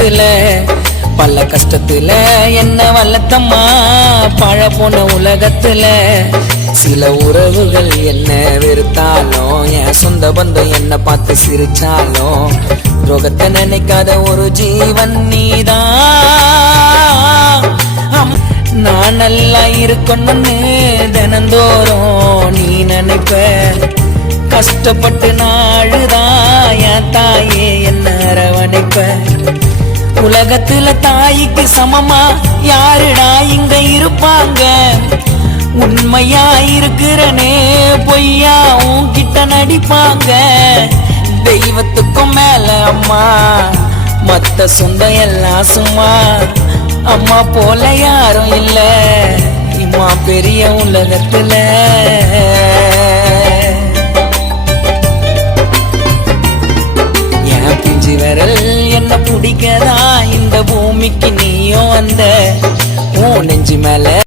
உலகத்துல பல கஷ்டத்துல என்ன வளர்த்தம்மா பழ போன உலகத்துல சில உறவுகள் என்ன வெறுத்தாலும் என் சொந்த பந்தம் என்ன பார்த்து சிரிச்சாலும் துரோகத்தை நினைக்காத ஒரு ஜீவன் நீதான். நான் நல்லா இருக்கணும்னு தினந்தோறும் நீ நினைப்ப, கஷ்டப்பட்டு நாளுதான் என் தாயே என்ன அரவணைப்ப. உலகத்துல தாய்க்கு சமமா யாருடா இங்க இருப்பாங்க? உண்மையா இருக்கிறனே பொய்யா உன்கிட்ட நடிப்பாங்க. தெய்வத்துக்கும் மேல அம்மா, மத்த சொந்தம் எல்லாம் சும்மா. அம்மா போல யாரும் இல்ல இம்மா பெரிய உலகத்துல. என் பிஞ்சு விரல் என்ன பிடிக்கதா இந்த பூமிக்கு நீயும் வந்த. உன் நெஞ்சு மேல